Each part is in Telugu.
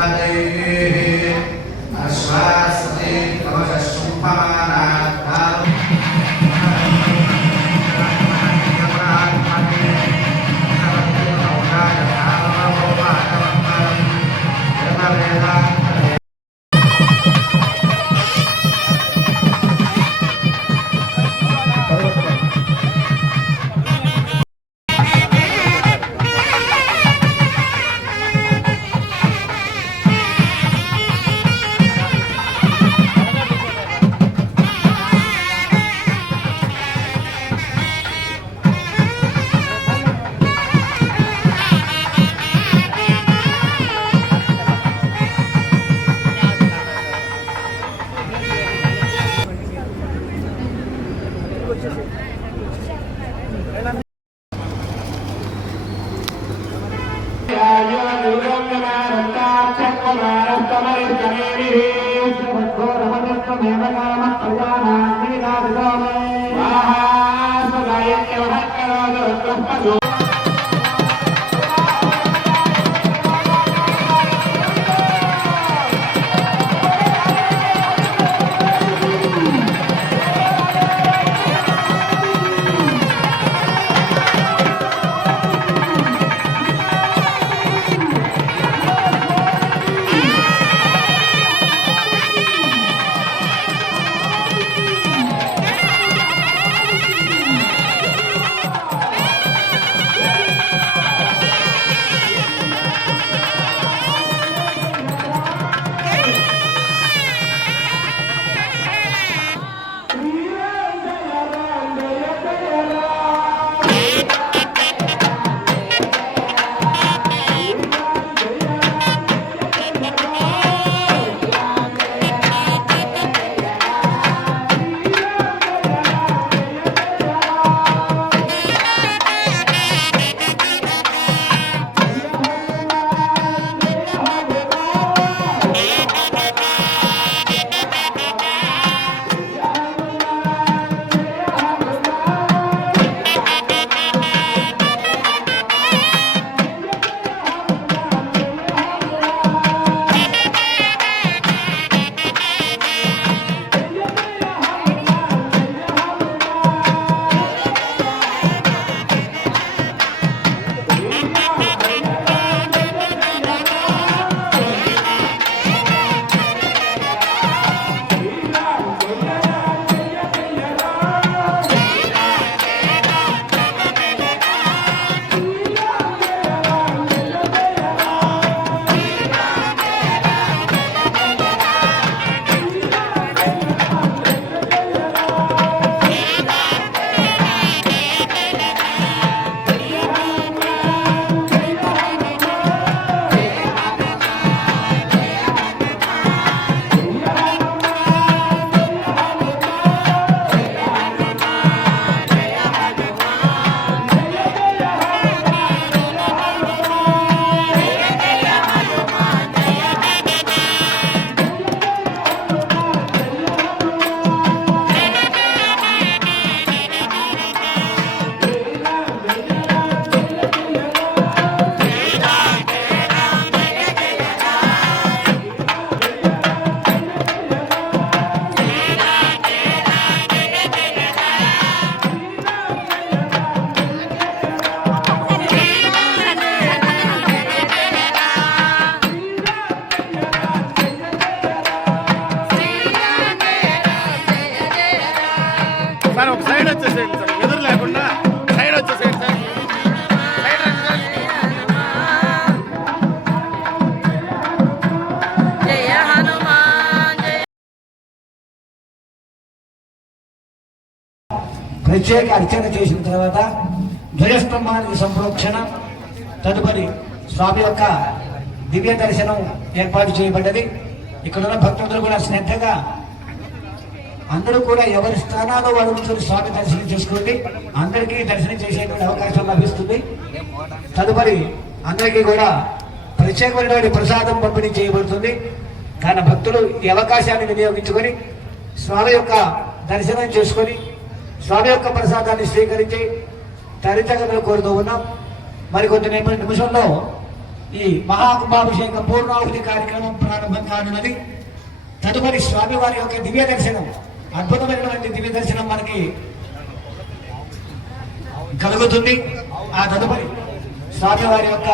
Hallelujah. సైడ్ వచ్చేసేయండి సార్. ఎదురు లేకుండా సైడ్ వచ్చేసేయండి సార్. ప్రత్యేక అర్చన చేసిన తర్వాత ధ్వజస్తంభానికి సంప్రోక్షణ తదుపరి స్వామి యొక్క దివ్య దర్శనం ఏర్పాటు చేయబడ్డది. ఇక్కడున్న భక్తులందరూ కూడా శ్రద్ధగా అందరూ కూడా ఎవరి స్థానాల్లో వారు కూర్చొని స్వామి దర్శనం చేసుకోండి. అందరికీ దర్శనం చేసేటువంటి అవకాశం లభిస్తుంది. తదుపరి అందరికీ కూడా ప్రత్యేకమైనటువంటి ప్రసాదం పంపిణీ చేయబడుతుంది. కానీ భక్తులు ఈ అవకాశాన్ని వినియోగించుకొని స్వామి యొక్క దర్శనం చేసుకొని స్వామి యొక్క ప్రసాదాన్ని స్వీకరించి తరించగలను కోరుతూ ఉన్నాం. మరికొంత నిమిషంలో ఈ మహాకుంభాభిషేక పూర్ణాహుతి కార్యక్రమం ప్రారంభం కానున్నది. తదుపరి స్వామివారి యొక్క దివ్య దర్శనం. అద్భుతమైనటువంటి దివ్య దర్శనం మనకి కలుగుతుంది. ఆ తదుపరి స్వామివారి యొక్క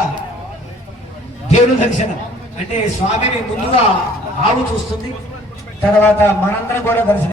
దేవుని దర్శనం. అంటే స్వామిని ముందుగా ఆవు చూస్తుంది. తర్వాత మనందరం కూడా దర్శనం.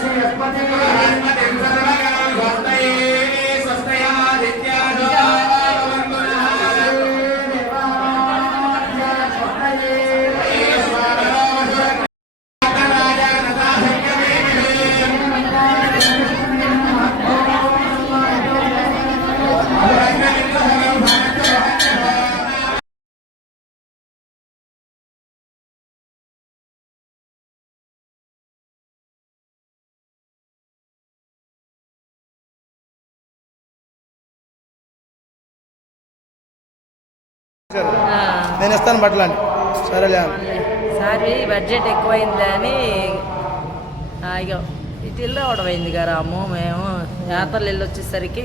suyas, నేను ఇస్తాను బట్టలు అని సరేలే సారి బడ్జెట్ ఎక్కువైంది అని ఇక ఇటు వెళ్ళి అవడం అయింది కదా రాము మేము యాత్రలు వెళ్ళి వచ్చేసరికి